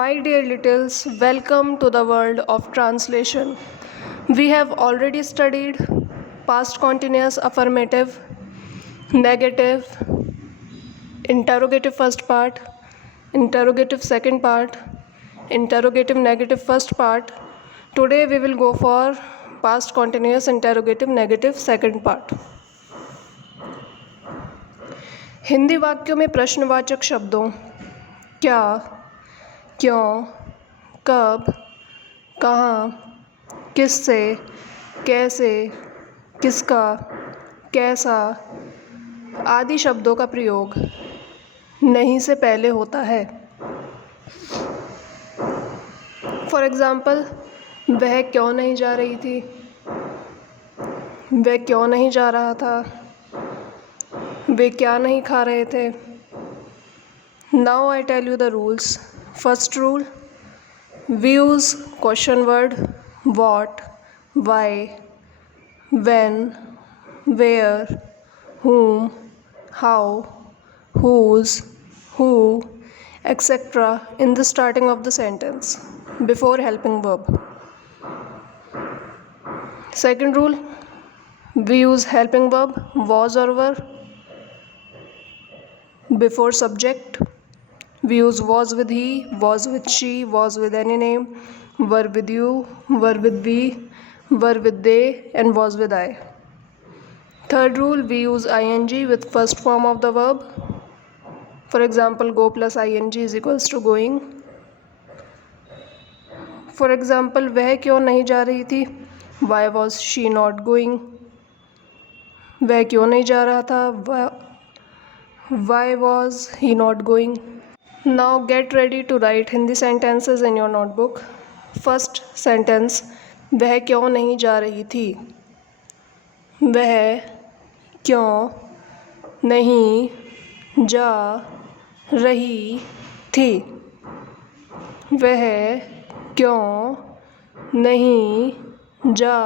My dear littles, welcome to the world of translation. We have already studied past continuous affirmative, negative, interrogative first part, interrogative second part, interrogative negative first part. Today we will go for past continuous interrogative negative second part. Hindi वाक्यों में प्रश्नवाचक शब्दों क्या, क्यों, कब, कहाँ, किससे, कैसे, किसका, कैसा आदि शब्दों का प्रयोग नहीं से पहले होता है। फॉर एग्ज़ाम्पल, वह क्यों नहीं जा रही थी, वह क्यों नहीं जा रहा था, वे क्या नहीं खा रहे थे। Now I tell you the rules. First rule, we use question word what, why, when, where, whom, how, whose, who, etc. in the starting of the sentence before helping verb. Second rule, we use helping verb was or were before subject. We use was with he, was with she, was with any name, were with you, were with we, were with they, and was with I. Third rule, we use ing with first form of the verb. For example, go plus ing is equals to going. For example, वह क्यों नहीं जा रही थी? Why was she not going? वह क्यों नहीं जा रहा था? Why was he not going? Now get ready to write Hindi sentences in your notebook. First sentence, वह क्यों नहीं जा रही थी? वह क्यों नहीं जा रही थी? वह क्यों नहीं जा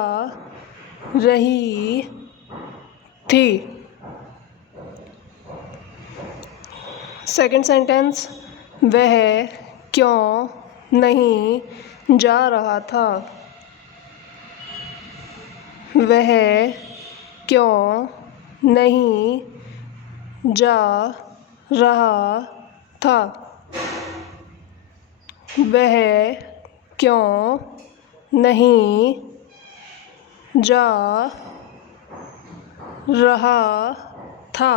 रही थी? सेकेंड सेंटेंस, वह क्यों नहीं जा रहा था? वह क्यों नहीं जा रहा था? वह क्यों नहीं जा रहा था?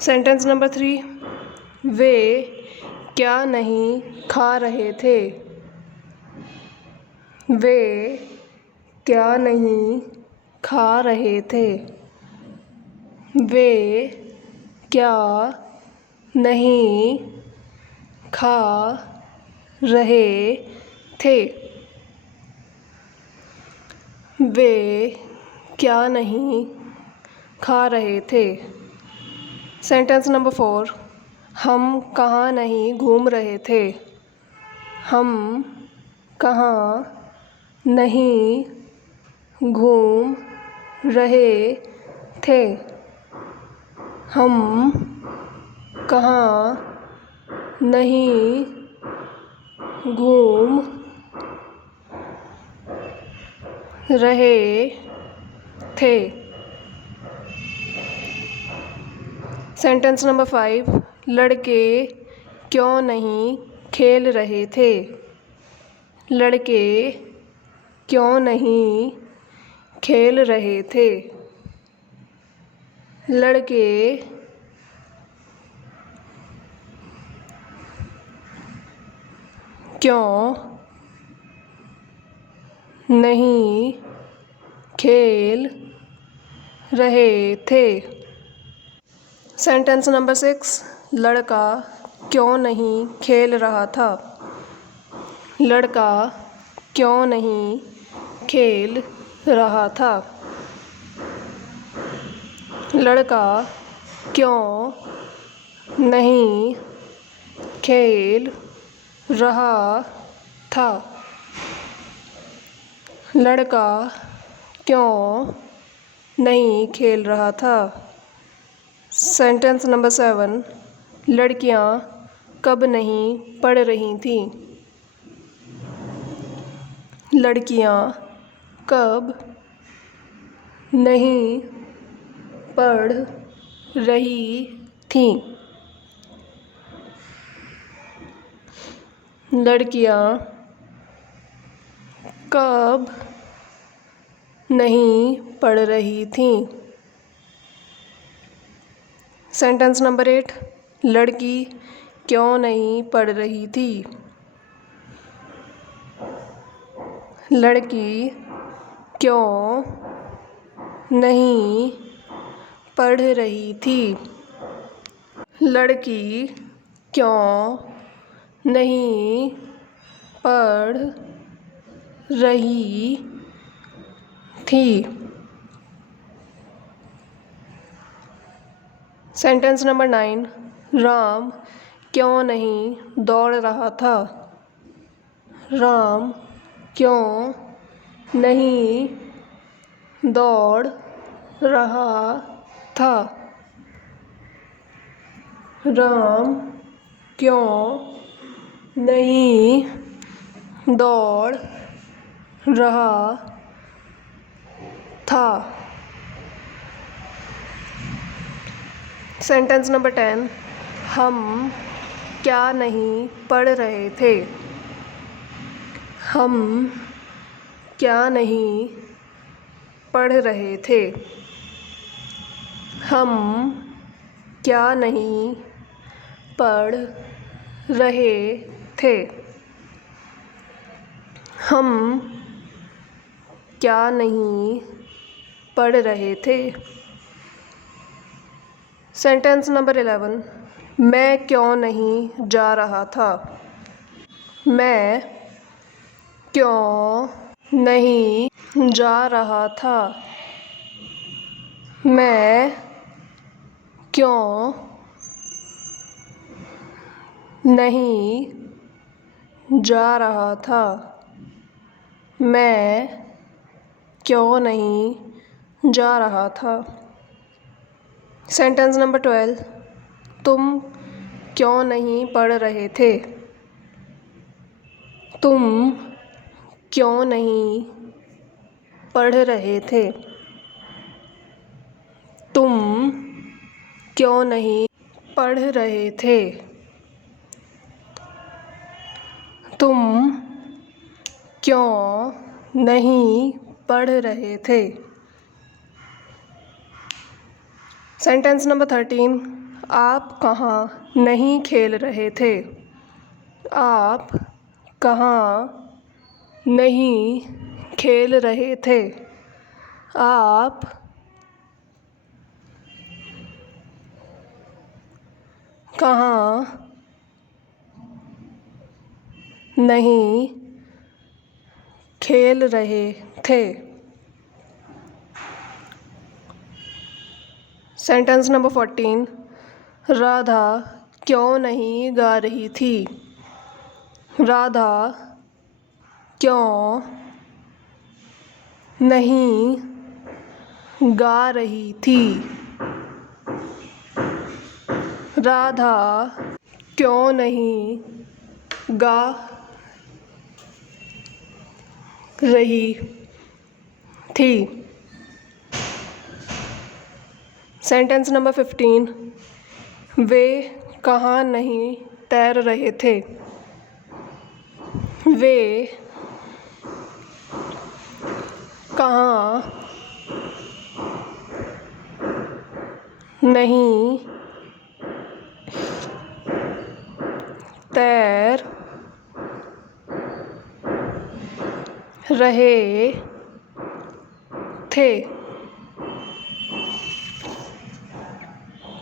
सेंटेंस नंबर 3, वे क्या नहीं खा रहे थे? वे क्या नहीं खा रहे थे? वे क्या नहीं खा रहे थे? वे क्या नहीं खा रहे थे? सेंटेंस नंबर 4, हम कहाँ नहीं घूम रहे थे? हम कहाँ नहीं घूम रहे थे? हम कहाँ नहीं घूम रहे थे? सेंटेंस नंबर 5, लड़के क्यों नहीं खेल रहे थे? लड़के क्यों नहीं खेल रहे थे? लड़के क्यों नहीं खेल रहे थे? सेंटेंस नंबर 6, लड़का क्यों नहीं खेल रहा था? लड़का क्यों नहीं खेल रहा था? लड़का क्यों नहीं खेल रहा था? लड़का क्यों नहीं खेल रहा था? सेंटेंस नंबर 7, लड़कियां कब नहीं पढ़ रही थीं। लड़कियां कब नहीं पढ़ रही थीं। लड़कियां कब नहीं पढ़ रही थीं। सेंटेंस नंबर 8, लड़की क्यों नहीं पढ़ रही थी। लड़की क्यों नहीं पढ़ रही थी। लड़की क्यों नहीं पढ़ रही थी। सेंटेंस नंबर 9, राम क्यों नहीं दौड़ रहा था। राम क्यों नहीं दौड़ रहा था। राम क्यों नहीं दौड़ रहा था। सेंटेंस नंबर 10, हम क्या नहीं पढ़ रहे थे। हम क्या नहीं पढ़ रहे थे। हम क्या नहीं पढ़ रहे थे। हम क्या नहीं पढ़ रहे थे। सेंटेंस नंबर 11, मैं क्यों नहीं जा रहा था। मैं क्यों नहीं जा रहा था। मैं क्यों नहीं जा रहा था। मैं क्यों नहीं जा रहा था। सेंटेंस नंबर 12, तुम क्यों नहीं पढ़ रहे थे। तुम क्यों नहीं पढ़ रहे थे। तुम क्यों नहीं पढ़ रहे थे। तुम क्यों नहीं पढ़ रहे थे। सेंटेंस नंबर 13, आप कहाँ नहीं खेल रहे थे। आप कहाँ नहीं खेल रहे थे। आप कहाँ नहीं खेल रहे थे। सेंटेंस नंबर 14, राधा क्यों नहीं गा रही थी। राधा क्यों नहीं गा रही थी। राधा क्यों नहीं गा रही थी। सेंटेंस नंबर 15, वे कहाँ नहीं तैर रहे थे। वे कहाँ नहीं तैर रहे थे।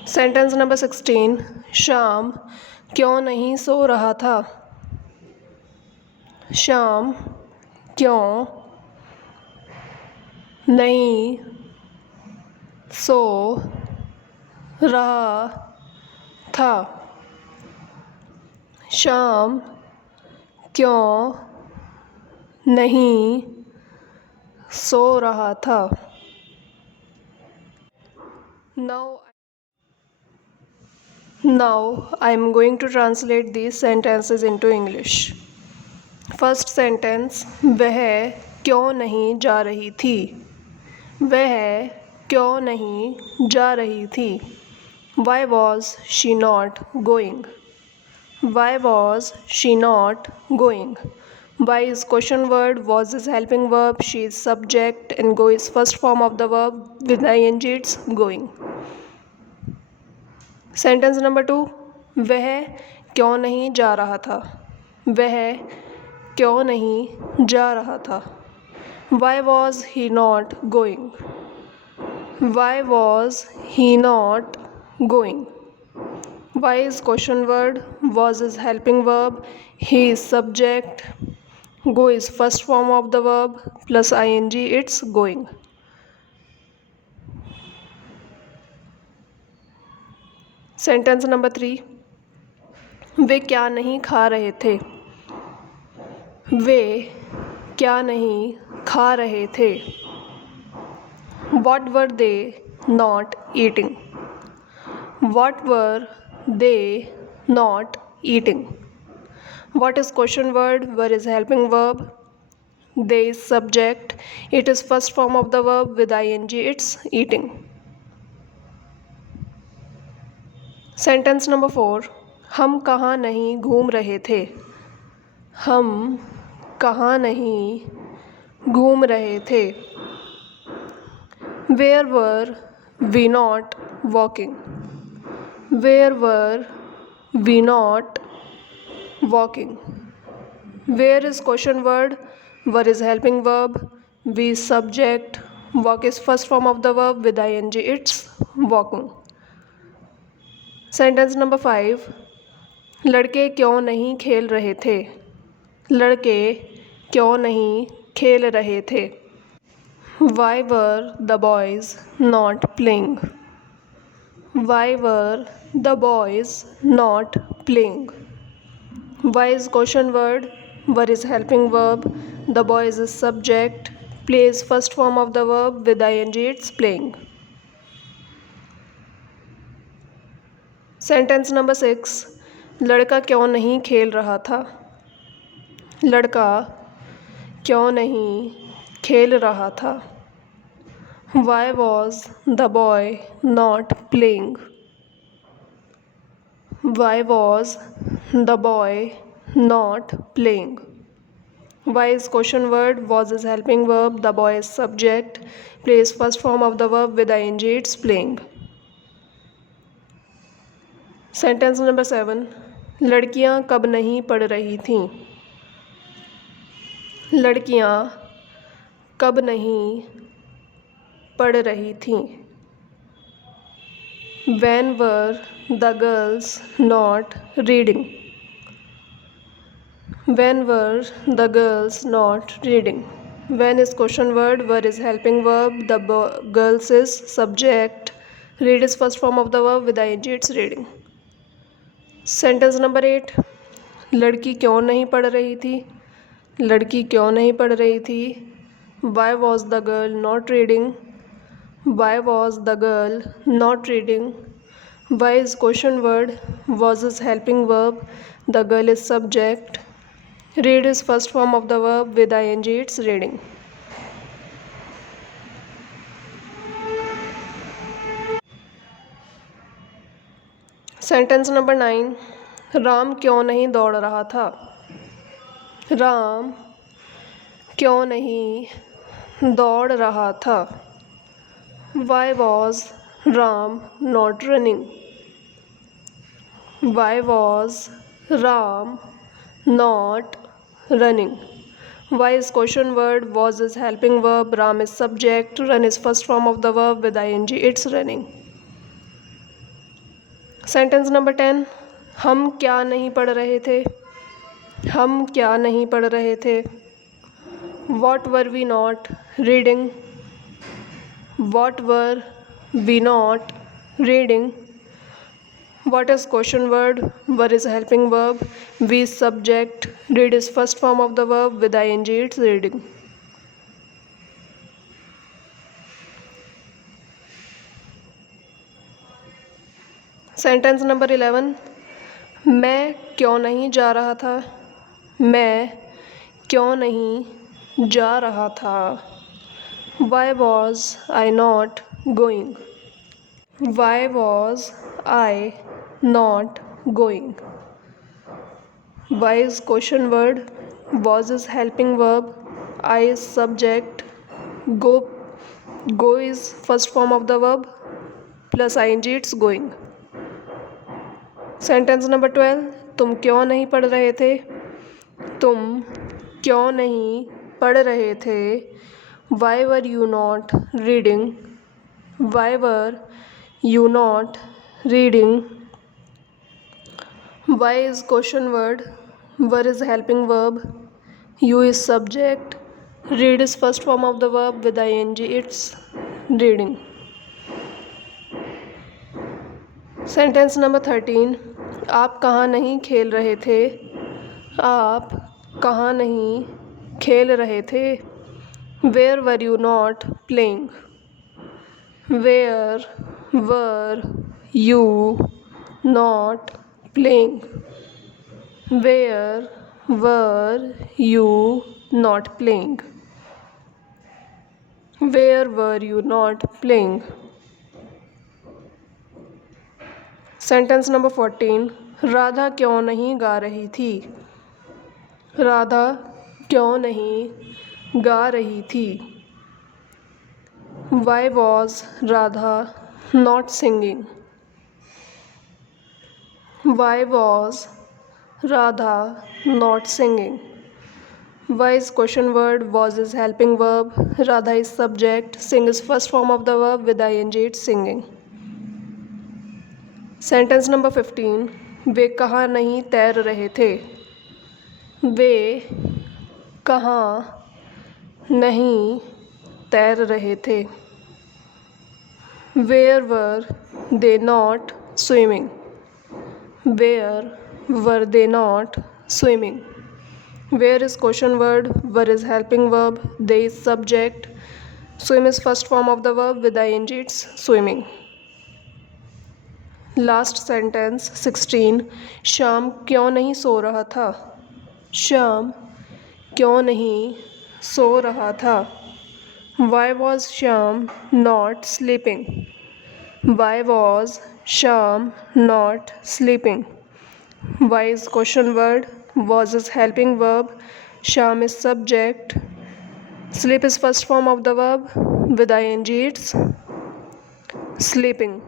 सेंटेंस नंबर 16, श्याम क्यों नहीं सो रहा था। श्याम क्यों नहीं सो रहा था। श्याम क्यों नहीं सो रहा था। Now I am going to translate these sentences into English. First sentence, वह क्यों नहीं जा रही थी? वह क्यों नहीं जा रही थी? Why was she not going? Why was she not going? Why is question word, was is helping verb, she is subject, and go is first form of the verb, with ing it's going. Sentence number 2, वह क्यों नहीं जा रहा था? वह क्यों नहीं जा रहा था? Why was he not going? Why was he not going? Why is question word, was is helping verb, he is subject, go is first form of the verb, plus ing it's going. Sentence number 3, वे क्या नहीं खा रहे थे? वे क्या नहीं खा रहे थे? What were they not eating? What were they not eating? What is question word, were is helping verb, they is subject, it is first form of the verb, with ing it's eating. Sentence number 4, हम कहाँ नहीं घूम रहे थे? हम कहाँ नहीं घूम रहे थे? Where were we not walking? Where were we not walking? Where is question word, were is helping verb, we is subject, walk is first form of the verb, with ing it's walking. Sentence number 5, लड़के क्यों नहीं खेल रहे थे? लड़के क्यों नहीं खेल रहे थे? Why were the boys not playing? Why were the boys not playing? Why is question word, were is helping verb, the boys is subject, play is first form of the verb, with ing it's playing. Sentence number 6, लड़का क्यों नहीं खेल रहा था? लड़का क्यों नहीं खेल रहा था? Why was the boy not playing? Why was the boy not playing? Why is question word, was is helping verb, the boy is subject, play is first form of the verb, with ing it's playing. Sentence number 7, लड़कियां कब नहीं पढ़ रही थीं? लड़कियां कब नहीं पढ़ रही थीं? When were the girls not reading? When were the girls not reading? When is question word, were is helping verb, the girls is subject, read is first form of the verb, with ing it's reading. Sentence number 8, लड़की क्यों नहीं पढ़ रही थी? लड़की क्यों नहीं पढ़ रही थी? Why was the girl not reading? Why was the girl not reading? Why is question word, was is helping verb, the girl is subject, read is first form of the verb, with ing it's reading. Sentence number 9, Ram क्यों नहीं दौड़ रहा था? राम क्यों नहीं दौड़ रहा था? Why was Ram not running? Why was Ram not running? Why is question word, was is helping verb, Ram is subject, run is first form of the verb, with ing it's running. Sentence number 10, हम क्या नहीं पढ़ रहे थे? हम क्या नहीं पढ़ रहे थे? What were we not reading? What were we not reading? What is question word, were is helping verb, we is subject, read is first form of the verb, with ing it's reading. Sentence number 11, मैं क्यों नहीं जा रहा था? मैं क्यों नहीं जा रहा था? Why was I not going? Why was I not going? Why is question word, was is helping verb, I is subject, go is first form of the verb, plus ing it's going. Sentence number 12, तुम क्यों नहीं पढ़ रहे थे? तुम क्यों नहीं पढ़ रहे थे? Why were you not reading? Why were you not reading? Why is question word, were is helping verb, you is subject, read is first form of the verb with ing it's reading. Sentence number 13, आप कहाँ नहीं खेल रहे थे? आप कहाँ नहीं खेल रहे थे? Where were you not playing? Where were you not playing? Where were you not playing? Where were you not playing? Sentence number 14, Radha क्यों नहीं गा रही थी? राधा क्यों नहीं गा रही थी? Why was Radha not singing? Why was Radha not singing? Why is question word, was is helping verb, Radha is subject, sing is first form of the verb with ing it's singing. Sentence number 15, वे कहाँ नहीं तैर रहे थे? वे कहाँ नहीं तैर रहे थे? Where were they not swimming? Where were they not swimming? Where is question word, were is helping verb, they is subject, swim is first form of the verb with ing it's swimming. Last sentence 16, Shyam क्यों नहीं सो रहा था? श्याम क्यों नहीं सो रहा था? Why was Shyam not sleeping? Why was Shyam not sleeping? Why is question word, was is helping verb, Shyam is subject, sleep is first form of the verb with ing it's sleeping.